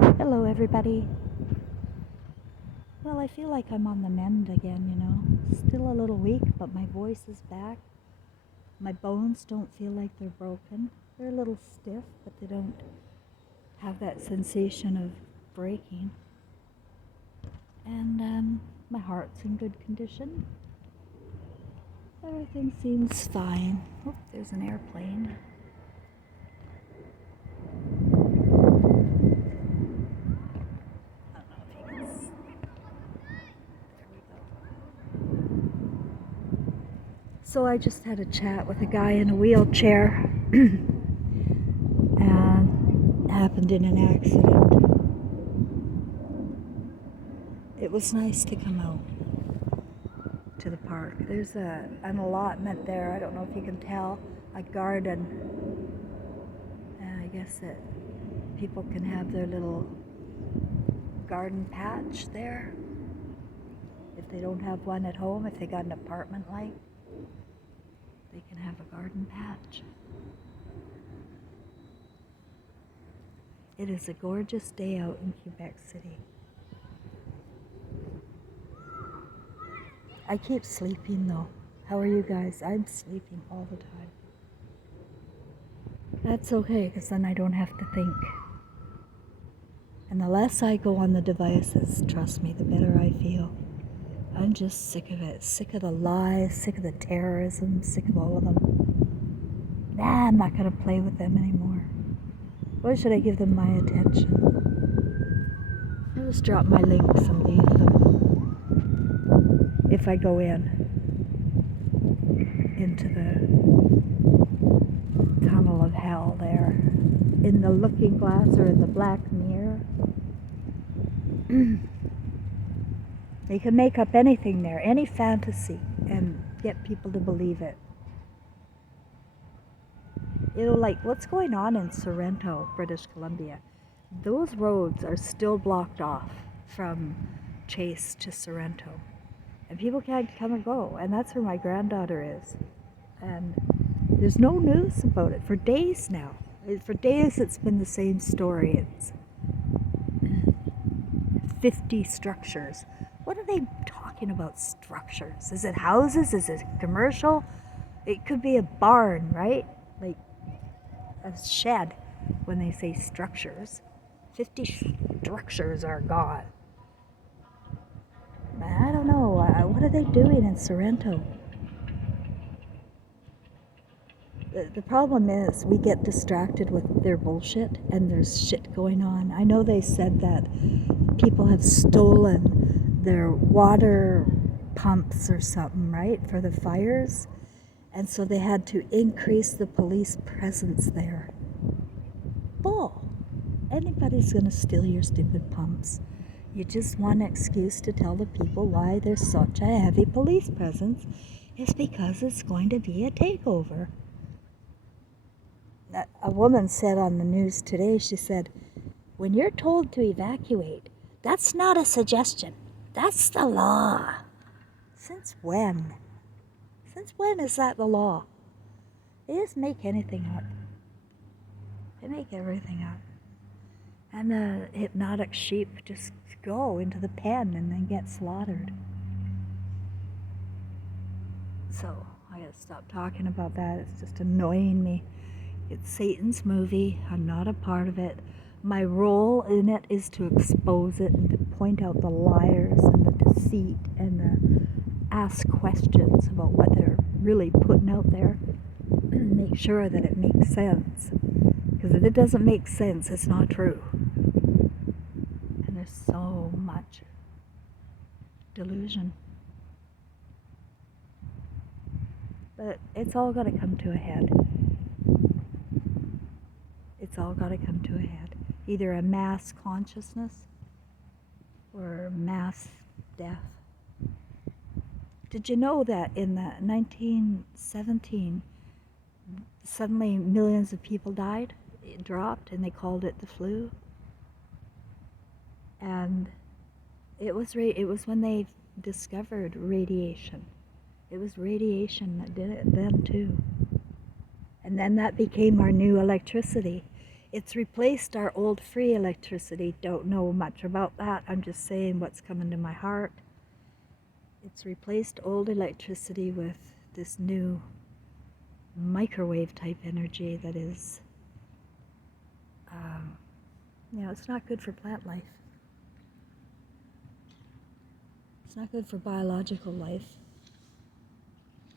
Hello, everybody. Well, I feel like I'm on the mend again. Still a little weak, but my voice is back. My bones don't feel like they're broken. They're a little stiff, but they don't have that sensation of breaking. And my heart's in good condition. Everything seems fine. Oh, there's an airplane. I don't know if you can see. There we go. So I just had a chat with a guy in a wheelchair and happened in an accident. It was nice to come out to the park. There's an allotment there. I don't know if you can tell, a garden. And I guess that people can have their little garden patch there. If they don't have one at home, if they got an apartment like, they can have a garden patch. It is a gorgeous day out in Quebec City. I keep sleeping though. How are you guys? I'm sleeping all the time. That's okay, because then I don't have to think. And the less I go on the devices, trust me, the better I feel. I'm just sick of it. Sick of the lies, sick of the terrorism, sick of all of them. Nah, I'm not going to play with them anymore. Why should I give them my attention? I'll just drop my links and leave them. If I go into the tunnel of hell there, in the looking glass or in the black mirror. They can make up anything there, any fantasy, and get people to believe it. Like what's going on in Sorrento, British Columbia. Those roads are still blocked off from Chase to Sorrento. And people can't come and go. And that's where my granddaughter is. And there's no news about it for days now. For days it's been the same story. It's 50 structures. What are they talking about, structures? Is it houses? Is it commercial? It could be a barn, right? Like a shed when they say structures. 50 structures are gone. I don't know. What are they doing in Sorrento? The problem is we get distracted with their bullshit and there's shit going on. I know they said that people have stolen their water pumps or something, right, for the fires. And so they had to increase the police presence there. Bull. Anybody's going to steal your stupid pumps. You just want an excuse to tell the people why there's such a heavy police presence. It's because it's going to be a takeover. A woman said on the news today, she said, when you're told to evacuate, that's not a suggestion. That's the law. Since when? Since when is that the law? They just make anything up. They make everything up. And the hypnotic sheep just go into the pen and then get slaughtered. So I gotta stop talking about that. It's just annoying me. It's Satan's movie. I'm not a part of it. My role in it is to expose it and to point out the liars and the deceit and the ask questions about what they're really putting out there and make sure that it makes sense. Because if it doesn't make sense, it's not true. And there's so much delusion. But it's all got to come to a head. It's all got to come to a head. Either a mass consciousness or mass death. Did you know that in the 1917, suddenly millions of people died? It dropped and they called it the flu. And it was when they discovered radiation. It was radiation that did it then too. And then that became our new electricity. It's replaced our old free electricity. Don't know much about that. I'm just saying what's coming to my heart. It's replaced old electricity with this new microwave type energy that is, it's not good for plant life. It's not good for biological life.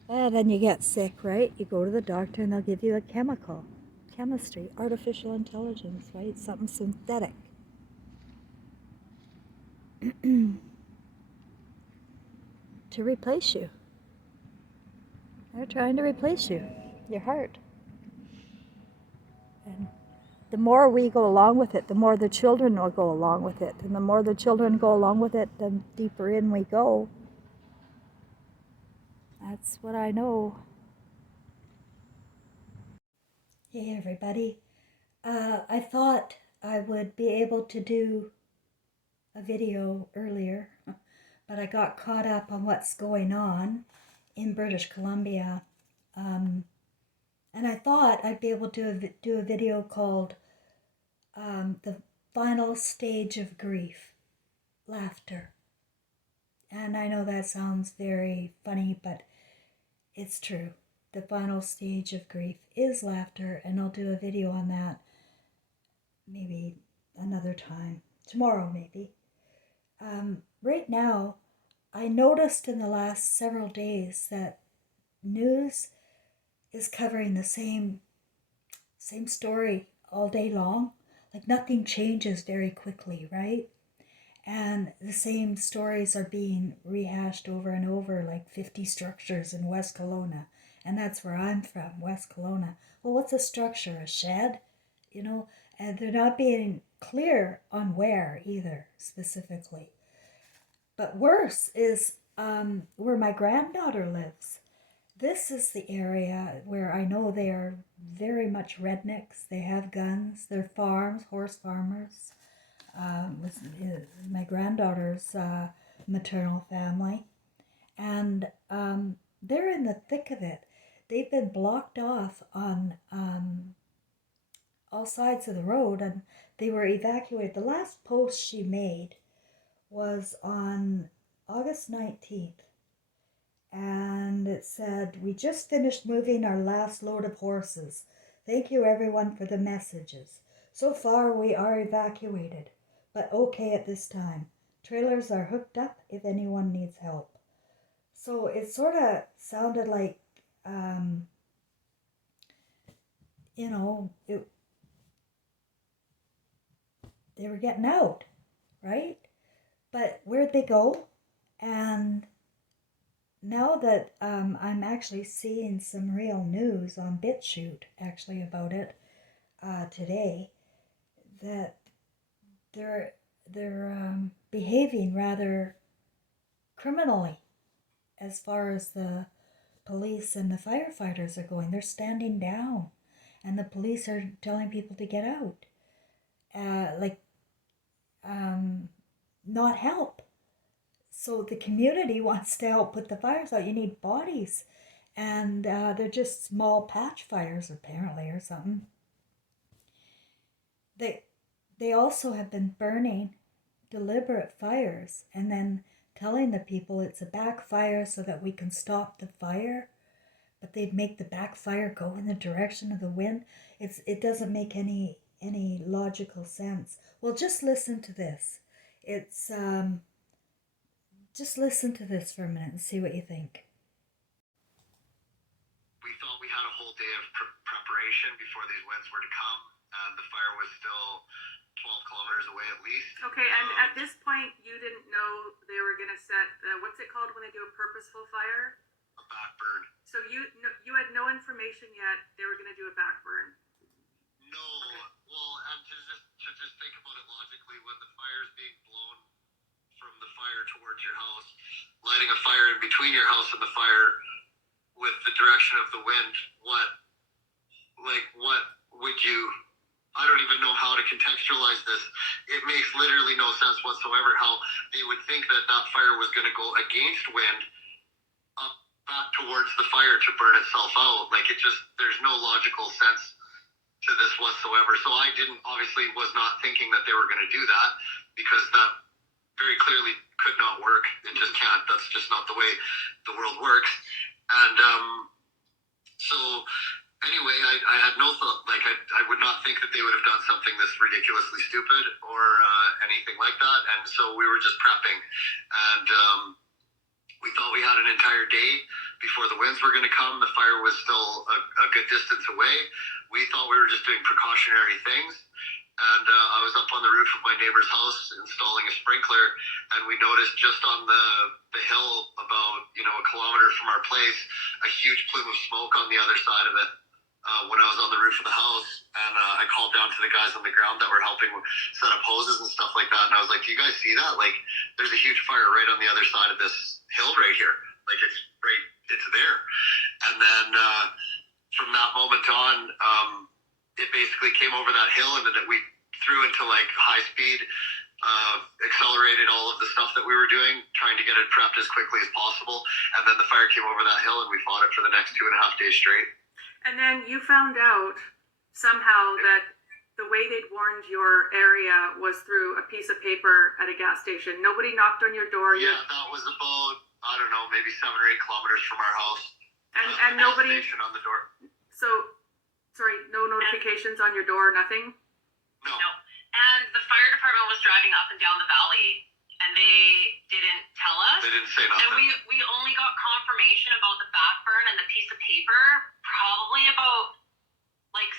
And then you get sick, right? You go to the doctor and they'll give you a chemistry, artificial intelligence, right? Something synthetic. To replace you. They're trying to replace you, your heart. And the more we go along with it, the more the children will go along with it. And the more the children go along with it, the deeper in we go. That's what I know. Hey everybody. I thought I would be able to do a video earlier, but I got caught up on what's going on in British Columbia. And I thought I'd be able to do a video called The Final Stage of Grief, Laughter. And I know that sounds very funny, but it's true. The final stage of grief is laughter, and I'll do a video on that maybe another time. Tomorrow, maybe. Right now, I noticed in the last several days that news is covering the same story all day long. Like nothing changes very quickly, right? And the same stories are being rehashed over and over, like 50 structures in West Kelowna. And that's where I'm from, West Kelowna. Well, what's a structure? A shed? And they're not being clear on where either, specifically. But worse is where my granddaughter lives. This is the area where I know they are very much rednecks. They have guns. They're farms, horse farmers. With my granddaughter's maternal family. And they're in the thick of it. They've been blocked off on all sides of the road, and they were evacuated. The last post she made was on August 19th. And it said, "We just finished moving our last load of horses. Thank you everyone for the messages. So far we are evacuated, but okay at this time. Trailers are hooked up if anyone needs help." So it sort of sounded like, they were getting out, right? But where'd they go? And now that I'm actually seeing some real news on BitChute actually about it today, that they're behaving rather criminally as far as the police and the firefighters are going. They're standing down, and the police are telling people to get out, not help. So the community wants to help put the fires out. You need bodies, and they're just small patch fires apparently or something. They also have been burning deliberate fires and then telling the people it's a backfire so that we can stop the fire, but they'd make the backfire go in the direction of the wind. It doesn't make any logical sense. Well, just listen to this. Just listen to this for a minute and see what you think. We thought we had a whole day of preparation before these winds were to come, and the fire was still 12 kilometers away at least. Okay, and at this point, you didn't know they were going to set, what's it called when they do a purposeful fire? A back burn. So you had no information yet they were going to do a back burn? No. Okay. Well, and to just think about it logically, when the fire is being blown from the fire towards your house, lighting a fire in between your house and the fire with the direction of the wind, what would you, I don't even know how to contextualize this. It makes literally no sense whatsoever how they would think that fire was going to go against wind up back towards the fire to burn itself out. Like, there's no logical sense to this whatsoever. So I was not thinking that they were going to do that, because that very clearly could not work. It just can't. That's just not the way the world works. And so anyway, I had no thought, like I would not think that they would have done something this ridiculously stupid or anything like that. And so we were just prepping, and we thought we had an entire day before the winds were going to come. The fire was still a good distance away. We thought we were just doing precautionary things. And I was up on the roof of my neighbor's house installing a sprinkler, and we noticed just on the hill about, a kilometer from our place, a huge plume of smoke on the other side of it when I was on the roof of the house. And I called down to the guys on the ground that were helping set up hoses and stuff like that. And I was like, do you guys see that? Like, there's a huge fire right on the other side of this hill right here. Like, it's there. And then from that moment on, it basically came over that hill, and then we threw into like high speed, accelerated all of the stuff that we were doing, trying to get it prepped as quickly as possible. And then the fire came over that hill, and we fought it for the next 2.5 days straight. And then you found out somehow that the way they'd warned your area was through a piece of paper at a gas station. Nobody knocked on your door. Yeah, that was about, I don't know, maybe 7 or 8 kilometers from our house. And nobody. Station on the door. So, sorry, no notifications on your door, nothing? No. And the fire department was driving up and down the valley, and they didn't tell us. They didn't say nothing. And we only got confirmation about the back burn and the piece of paper probably about like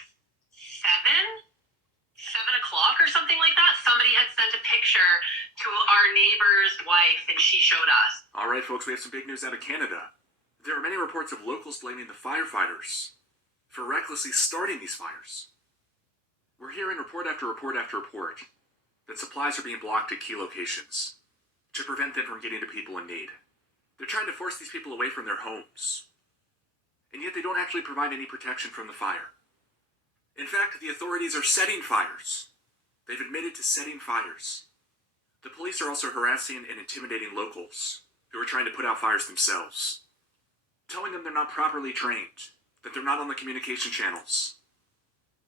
7 o'clock or something like that. Somebody had sent a picture to our neighbor's wife, and she showed us. All right, folks, we have some big news out of Canada. There are many reports of locals blaming the firefighters for recklessly starting these fires. We're hearing report after report after report that supplies are being blocked at key locations to prevent them from getting to people in need. They're trying to force these people away from their homes, and yet they don't actually provide any protection from the fire. In fact, the authorities are setting fires. They've admitted to setting fires. The police are also harassing and intimidating locals who are trying to put out fires themselves, telling them they're not properly trained, that they're not on the communication channels,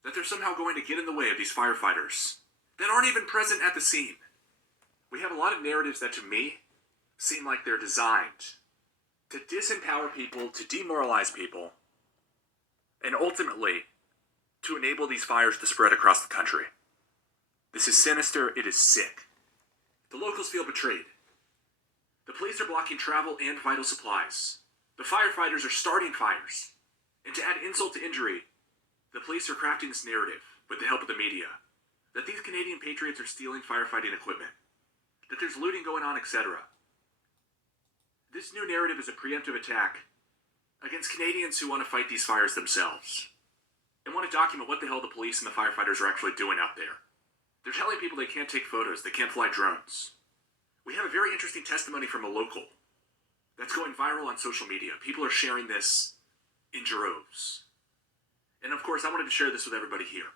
that they're somehow going to get in the way of these firefighters that aren't even present at the scene. We have a lot of narratives that, to me, seem like they're designed to disempower people, to demoralize people, and ultimately to enable these fires to spread across the country. This is sinister. It is sick. The locals feel betrayed. The police are blocking travel and vital supplies. The firefighters are starting fires. And to add insult to injury, the police are crafting this narrative, with the help of the media, that these Canadian patriots are stealing firefighting equipment, that there's looting going on, etc. This new narrative is a preemptive attack against Canadians who want to fight these fires themselves, and want to document what the hell the police and the firefighters are actually doing out there. They're telling people they can't take photos, they can't fly drones. We have a very interesting testimony from a local that's going viral on social media. People are sharing this in droves. And of course, I wanted to share this with everybody here.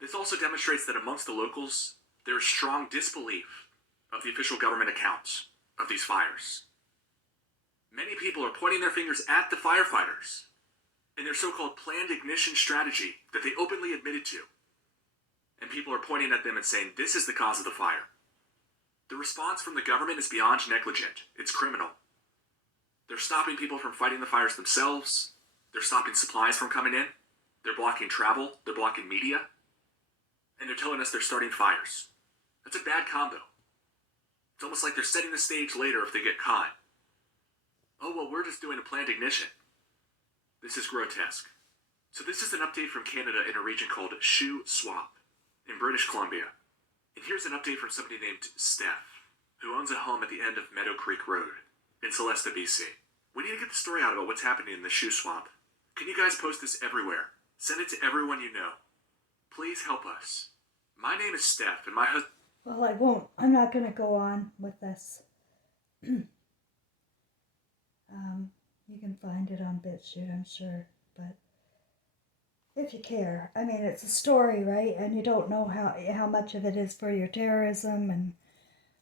This also demonstrates that amongst the locals, there is strong disbelief of the official government accounts of these fires. Many people are pointing their fingers at the firefighters and their so-called planned ignition strategy that they openly admitted to. And people are pointing at them and saying, this is the cause of the fire. The response from the government is beyond negligent. It's criminal. They're stopping people from fighting the fires themselves. They're stopping supplies from coming in. They're blocking travel. They're blocking media. And they're telling us they're starting fires. That's a bad combo. It's almost like they're setting the stage later if they get caught. Oh, well, we're just doing a planned ignition. This is grotesque. So this is an update from Canada in a region called Shuswap in British Columbia. And here's an update from somebody named Steph, who owns a home at the end of Meadow Creek Road in Celesta, BC. We need to get the story out about what's happening in the Shuswap. Can you guys post this everywhere? Send it to everyone you know. Please help us. My name is Steph, and my husband... Well, I won't. I'm not going to go on with this. You can find it on BitChute, I'm sure. But if you care, I mean, it's a story, right? And you don't know how much of it is for your terrorism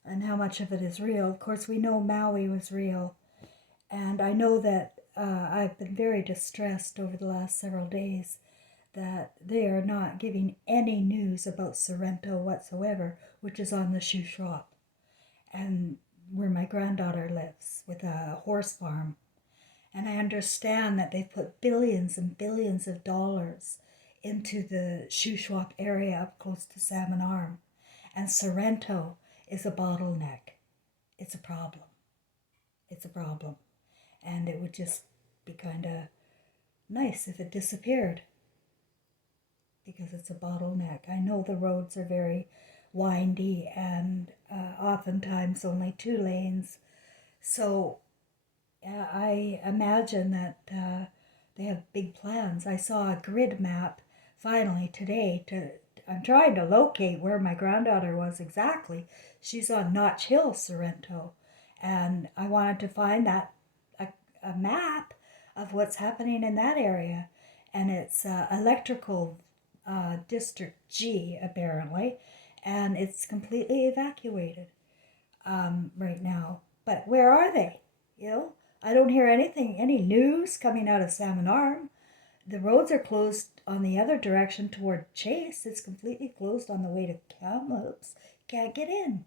and how much of it is real. Of course, we know Maui was real. And I know that I've been very distressed over the last several days that they are not giving any news about Sorrento whatsoever, which is on the Shuswap, and where my granddaughter lives with a horse farm. And I understand that they've put billions and billions of dollars into the Shuswap area up close to Salmon Arm. And Sorrento is a bottleneck. It's a problem. It's a problem. And it would just be kind of nice if it disappeared, because it's a bottleneck. I know the roads are very windy and oftentimes only 2 lanes. So I imagine that they have big plans. I saw a grid map finally today. I'm trying to locate where my granddaughter was exactly. She's on Notch Hill, Sorrento, and I wanted to find that a map of what's happening in that area. And it's electrical District G apparently, and it's completely evacuated right now. But where are they? You know, I don't hear anything, any news coming out of Salmon Arm. The roads are closed on the other direction toward Chase. It's completely closed on the way to Kamloops. Can't get in.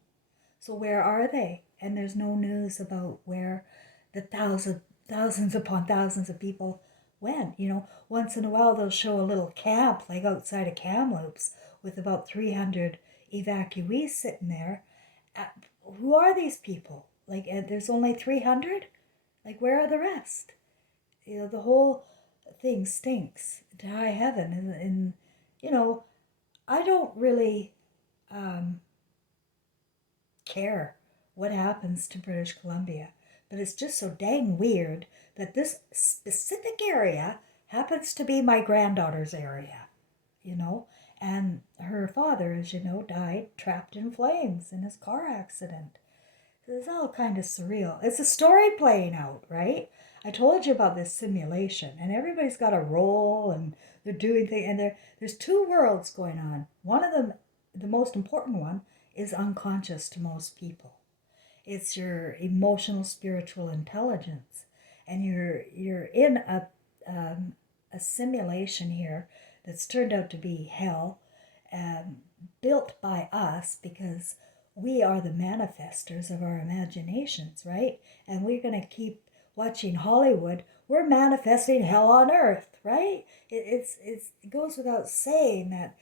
So where are they? And there's no news about where the thousands upon thousands of people went. You know, once in a while they'll show a little camp like outside of Kamloops with about 300 evacuees sitting there. Who are these people? Like, there's only 300? Like, where are the rest? You know, the whole thing stinks to high heaven. And you know, I don't really care what happens to British Columbia, but it's just so dang weird that this specific area happens to be my granddaughter's area, you know? And her father, as you know, died trapped in flames in his car accident. It's all kind of surreal. It's a story playing out, right? I told you about this simulation, and everybody's got a role, and they're doing things, and there's 2 worlds going on. One of them, the most important one, is unconscious to most people. It's your emotional, spiritual intelligence, and you're in a simulation here that's turned out to be hell, built by us because we are the manifestors of our imaginations, right? And we're going to keep watching Hollywood. We're manifesting hell on earth, right? It goes without saying that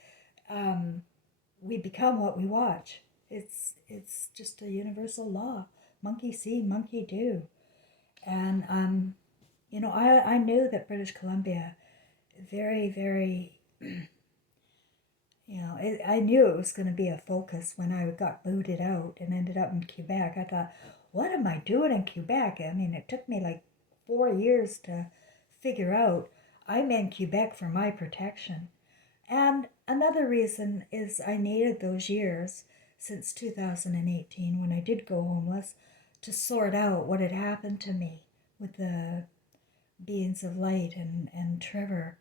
we become what we watch. It's just a universal law. Monkey see, monkey do. And you know, I knew that British Columbia, very, very, you know, I knew it was going to be a focus when I got booted out and ended up in Quebec. I thought, what am I doing in Quebec? I mean, it took me like 4 years to figure out I'm in Quebec for my protection. And another reason is I needed those years since 2018 when I did go homeless to sort out what had happened to me with the beings of light and Trevor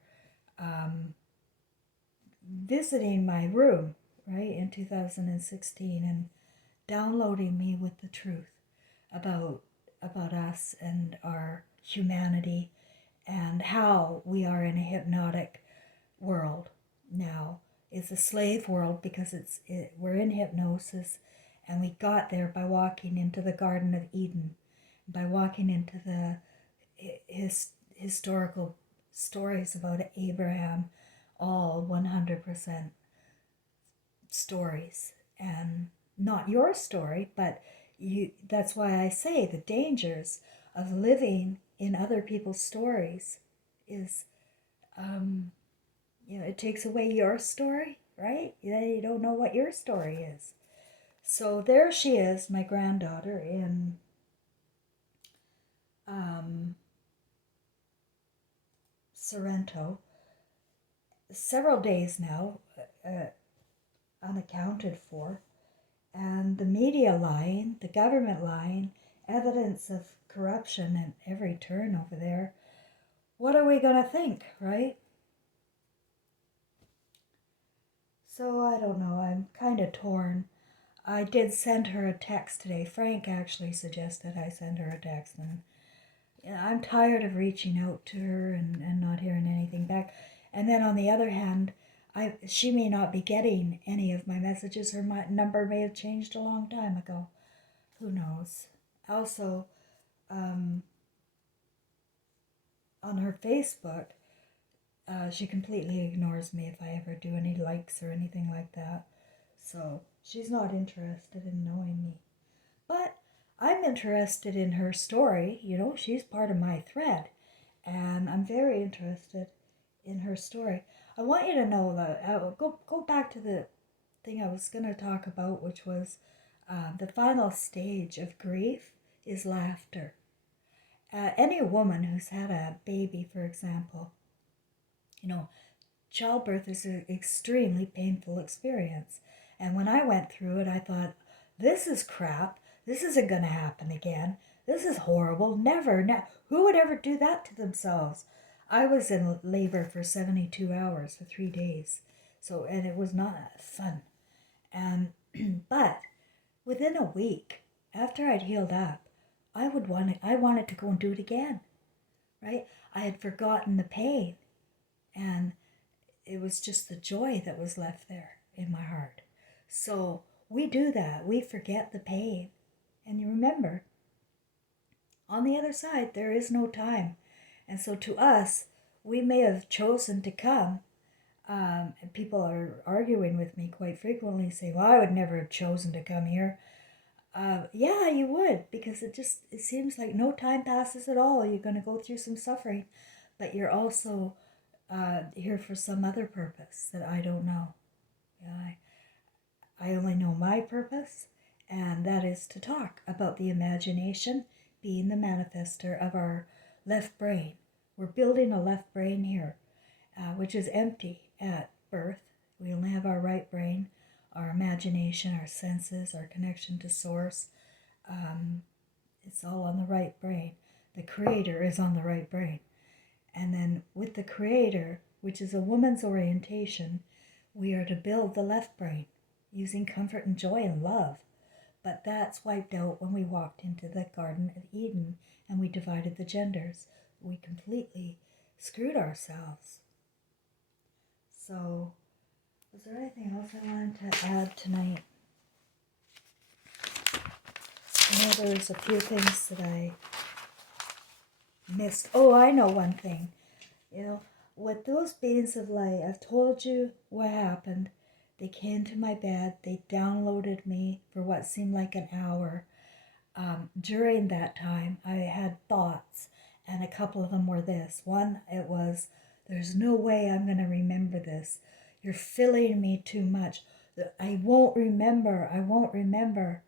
visiting my room, right, in 2016 and downloading me with the truth about us and our humanity and how we are in a hypnotic world now. It's a slave world because we're in hypnosis, and we got there by walking into the Garden of Eden, by walking into the historical stories about Abraham, all 100% stories, and not your story, but that's why I say the dangers of living in other people's stories is you know, it takes away your story, right? You don't know what your story is. So there she is, my granddaughter, in Sorrento, several days now, unaccounted for, and the media lying, the government lying, evidence of corruption at every turn over there. What are we going to think, right? So I don't know, I'm kind of torn. I did send her a text today. Frank actually suggested I send her a text, and I'm tired of reaching out to her and not hearing anything back. And then on the other hand, she may not be getting any of my messages. Her number may have changed a long time ago. Who knows? Also, on her Facebook, she completely ignores me if I ever do any likes or anything like that. So she's not interested in knowing me. But I'm interested in her story. You know, she's part of my thread. And I'm very interested in her story. I want you to know that, go back to the thing I was going to talk about, which was the final stage of grief is laughter. Any woman who's had a baby, for example, you know, childbirth is an extremely painful experience. And when I went through it, I thought, this is crap. This isn't going to happen again. This is horrible. Never. Who would ever do that to themselves? I was in labor for 72 hours for 3 days. So, and it was not fun. And, but within a week, after I'd healed up, I wanted to go and do it again, right? I had forgotten the pain, and it was just the joy that was left there in my heart. So we do that. We forget the pain. And you remember, on the other side, there is no time. And so to us, we may have chosen to come. And people are arguing with me quite frequently, saying, well, I would never have chosen to come here. Yeah, you would, because it seems like no time passes at all. You're going to go through some suffering, but you're also here for some other purpose that I don't know. Yeah, I only know my purpose, and that is to talk about the imagination being the manifester of our left brain. We're building a left brain here, which is empty at birth. We only have our right brain, our imagination, our senses, our connection to source. It's all on the right brain. The creator is on the right brain. And then with the creator, which is a woman's orientation, we are to build the left brain using comfort and joy and love. But that's wiped out when we walked into the Garden of Eden and we divided the genders. We completely screwed ourselves. So, was there anything else I wanted to add tonight? I know there's a few things that I missed. Oh, I know one thing. You know, with those beings of light, I've told you what happened. They came to my bed. They downloaded me for what seemed like an hour. During that time, I had thoughts, and a couple of them were this. One, it was, there's no way I'm going to remember this. You're filling me too much. I won't remember. I won't remember.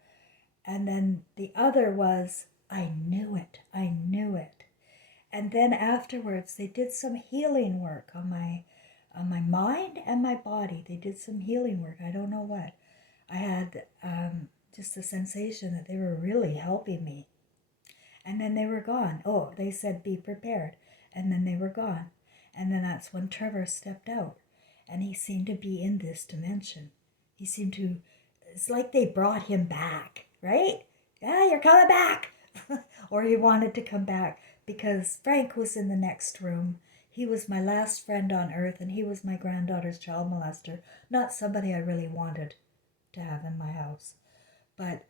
And then the other was, I knew it. I knew it. And then afterwards, they did some healing work on my mind and my body. They did some healing work. I don't know what. I had just a sensation that they were really helping me. And then they were gone. Oh, they said, be prepared. And then they were gone. And then that's when Trevor stepped out. And he seemed to be in this dimension. He seemed to, it's like they brought him back, right? Yeah, you're coming back. Or he wanted to come back because Frank was in the next room. He was my last friend on earth, and he was my granddaughter's child molester. Not somebody I really wanted to have in my house. But,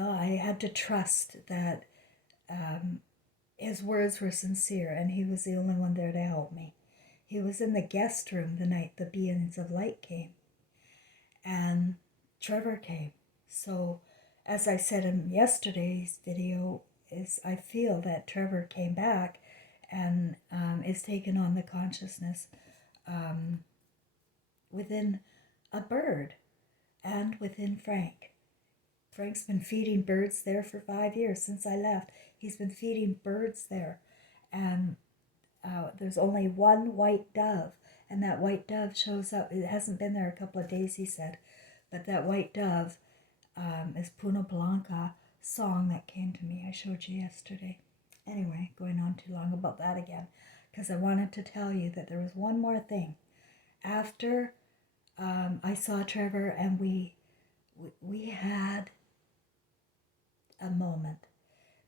I had to trust that his words were sincere, and he was the only one there to help me. He was in the guest room the night the beings of light came. And Trevor came. So, as I said in yesterday's video, I feel that Trevor came back and is taken on the consciousness within a bird and within Frank. Frank's been feeding birds there for 5 years since I left. He's been feeding birds there. And there's only one white dove. And that white dove shows up. It hasn't been there a couple of days, he said. But that white dove is Puna Blanca song that came to me. I showed you yesterday. Anyway, going on too long about that again. Because I wanted to tell you that there was one more thing. After I saw Trevor and we had a moment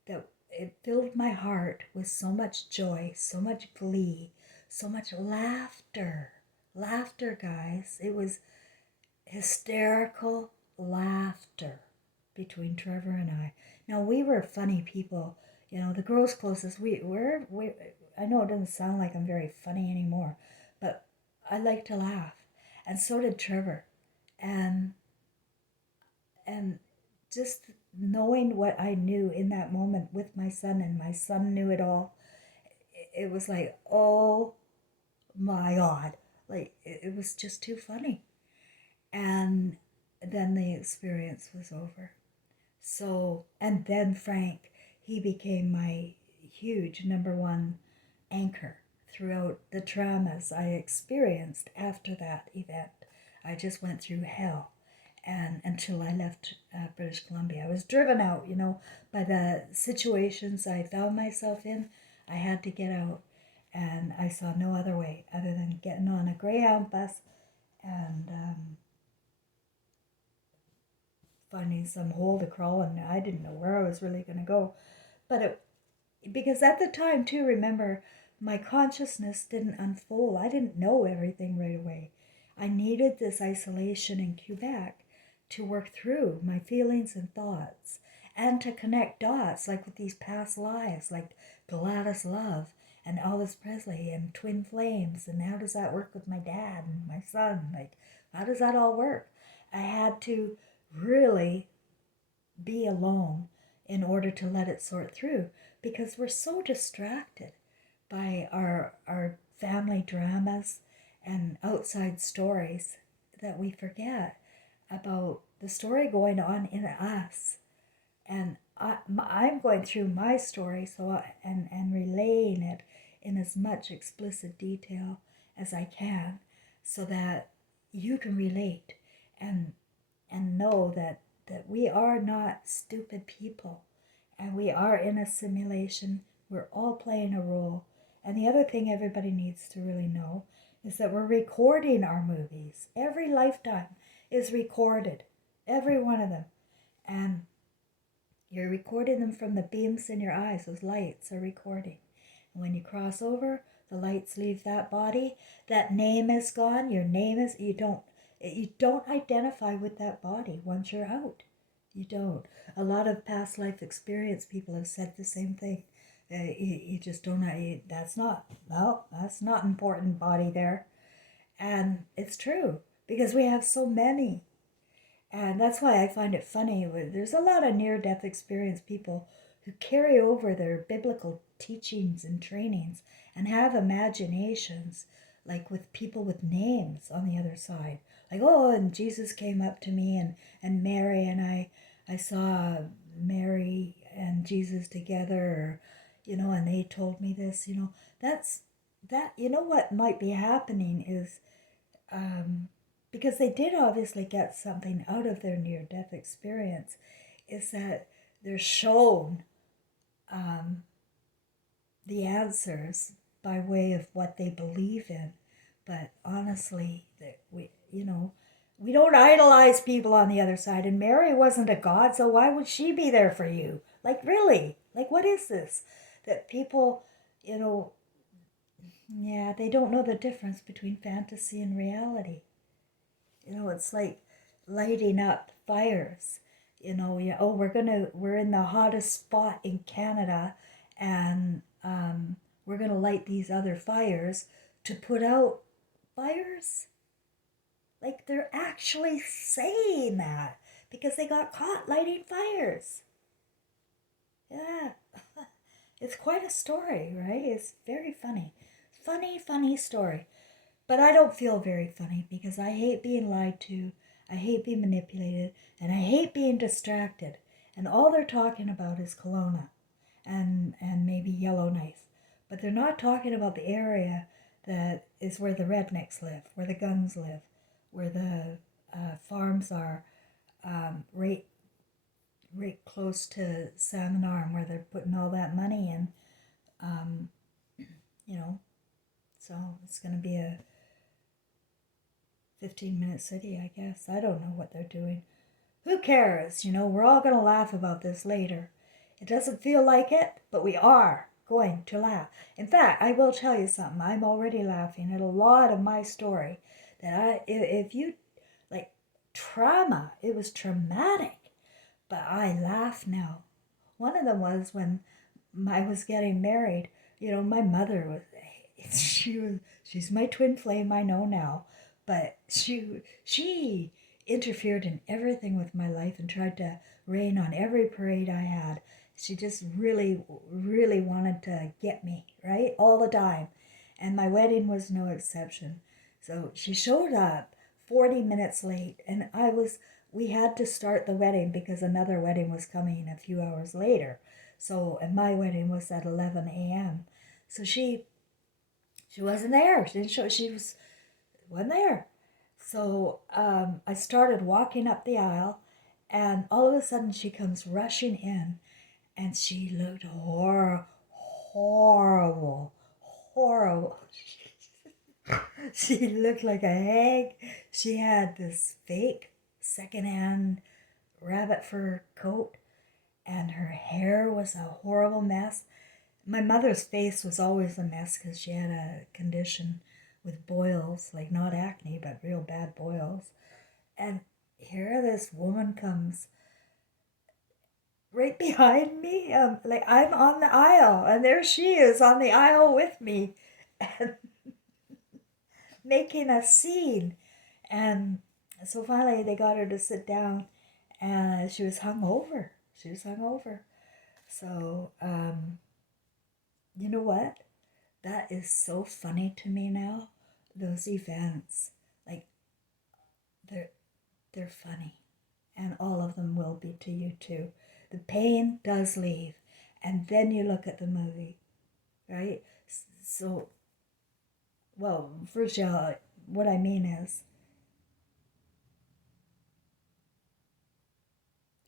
that it filled my heart with so much joy, so much glee, so much laughter. Laughter, guys. It was hysterical laughter between Trevor and I. Now, we were funny people. You know, the girls closest, we I know it doesn't sound like I'm very funny anymore, but I like to laugh. And so did Trevor. And and just knowing what I knew in that moment with my son, and my son knew it all, it was like, oh my God. Like, it was just too funny. And then the experience was over. So, and then Frank, he became my huge number one anchor throughout the traumas I experienced after that event. I just went through hell. And until I left British Columbia, I was driven out, you know, by the situations I found myself in. I had to get out, and I saw no other way other than getting on a Greyhound bus and finding some hole to crawl in. I didn't know where I was really going to go, but because at the time too, remember, my consciousness didn't unfold. I didn't know everything right away. I needed this isolation in Quebec to work through my feelings and thoughts, and to connect dots, like with these past lives, like Gladys Love and Elvis Presley and Twin Flames, and how does that work with my dad and my son? Like, how does that all work? I had to really be alone in order to let it sort through, because we're so distracted by our family dramas and outside stories that we forget about the story going on in us. And I'm going through my story, and relaying it in as much explicit detail as I can, so that you can relate and know that we are not stupid people, and we are in a simulation. We're all playing a role. And the other thing everybody needs to really know is that we're recording our movies. Every lifetime is recorded, every one of them. And you're recording them from the beams in your eyes. Those lights are recording. And when you cross over, the lights leave that body. That name is gone. Your name is, you don't identify with that body once you're out. You don't. A lot of past life experience people have said the same thing. You just don't, that's not important body there. And it's true, because we have so many. And that's why I find it funny. There's a lot of near-death experience people who carry over their biblical teachings and trainings and have imaginations, like with people with names on the other side. Like, oh, and Jesus came up to me, and Mary, and I saw Mary and Jesus together, or, you know, and they told me this, you know. You know what might be happening is, because they did obviously get something out of their near-death experience, is that they're shown the answers by way of what they believe in. But honestly, we don't idolize people on the other side. And Mary wasn't a god, so why would she be there for you? Like, really? Like, what is this? That people, yeah, they don't know the difference between fantasy and reality. It's like lighting up fires. We're in the hottest spot in Canada, and we're gonna light these other fires to put out fires. Like, they're actually saying that because they got caught lighting fires. Yeah, it's quite a story, right? It's very funny. Funny story. But I don't feel very funny because I hate being lied to, I hate being manipulated, and I hate being distracted. And all they're talking about is Kelowna and maybe Yellowknife. But they're not talking about the area that is where the rednecks live, where the guns live, where the farms are, right close to Salmon Arm, where they're putting all that money in. So it's going to be a 15-minute city, I guess. I don't know what they're doing. Who cares? We're all going to laugh about this later. It doesn't feel like it, but we are going to laugh. In fact, I will tell you something. I'm already laughing at a lot of my story that if you like trauma, it was traumatic, but I laugh now. One of them was when I was getting married. You know, my mother was, she's my twin flame, I know now, but she interfered in everything with my life and tried to rain on every parade I had. She just really, really wanted to get me, right? All the time. And my wedding was no exception. So she showed up 40 minutes late, and we had to start the wedding because another wedding was coming a few hours later. So, and my wedding was at 11 a.m. So she wasn't there. She didn't show, wasn't there. So I started walking up the aisle, and all of a sudden she comes rushing in, and she looked horrible. She looked like a hag. She had this fake secondhand rabbit fur coat, and her hair was a horrible mess. My mother's face was always a mess because she had a condition with boils, like not acne, but real bad boils. And here this woman comes right behind me. Like I'm on the aisle, and there she is on the aisle with me, and making a scene. And so finally they got her to sit down, and she was hungover. So, you know what? That is so funny to me now. Those events, like, they're funny, and all of them will be to you too. The pain does leave, and then you look at the movie, right? So, well, first of all, what I mean is,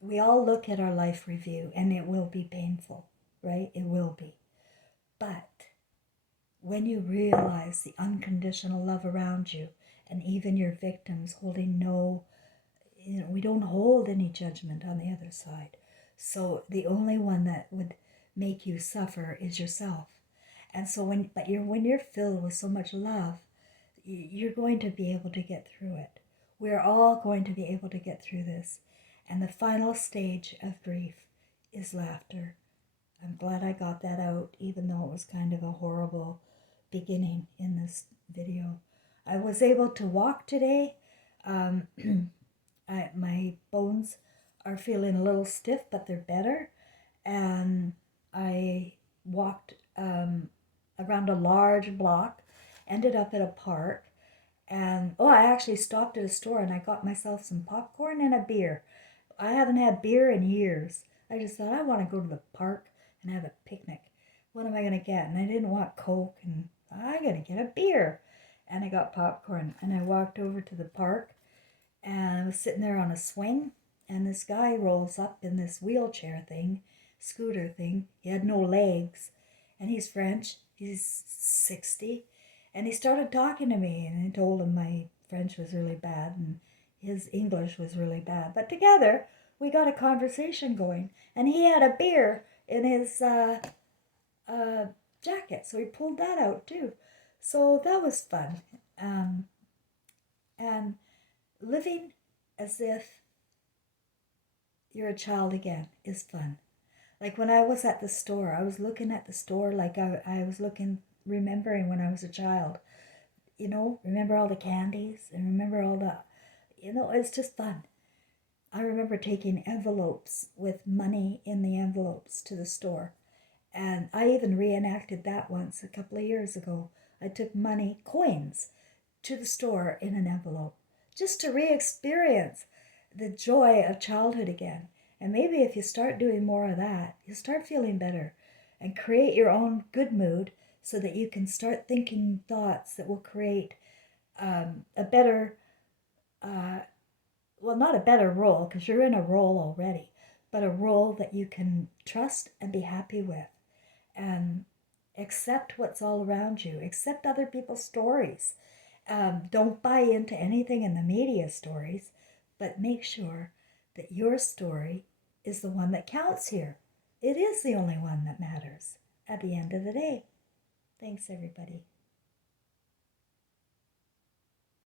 we all look at our life review, and it will be painful, right? It will be. But when you realize the unconditional love around you, and even your victims holding no, we don't hold any judgment on the other side. So the only one that would make you suffer is yourself. And so when you're filled with so much love, you're going to be able to get through it. We're all going to be able to get through this. And the final stage of grief is laughter. I'm glad I got that out, even though it was kind of a horrible beginning in this video. I was able to walk today. My bones are feeling a little stiff, but they're better. And I walked around a large block, ended up at a park, and I actually stopped at a store and I got myself some popcorn and a beer. I haven't had beer in years. I just thought I want to go to the park and have a picnic. What am I going to get? And I didn't want Coke, and I'm going to get a beer. And I got popcorn, and I walked over to the park, and I was sitting there on a swing, and this guy rolls up in this wheelchair thing, scooter thing. He had no legs, and he's French. He's 60, and he started talking to me, and I told him my French was really bad, and his English was really bad. But together, we got a conversation going, and he had a beer in his jacket, so he pulled that out too. So that was fun. And living as if you're a child again is fun. Like when I was at the store, I was looking at the store like I was remembering when I was a child. Remember all the candies and remember all the, it's just fun. I remember taking envelopes with money in the envelopes to the store. And I even reenacted that once a couple of years ago. I took money, coins, to the store in an envelope just to re-experience the joy of childhood again. And maybe if you start doing more of that, you'll start feeling better and create your own good mood so that you can start thinking thoughts that will create a better, not a better role because you're in a role already, but a role that you can trust and be happy with. And accept what's all around you. Accept other people's stories. Don't buy into anything in the media stories, but make sure that your story is the one that counts here. It is the only one that matters. at the end of the day. Thanks, everybody.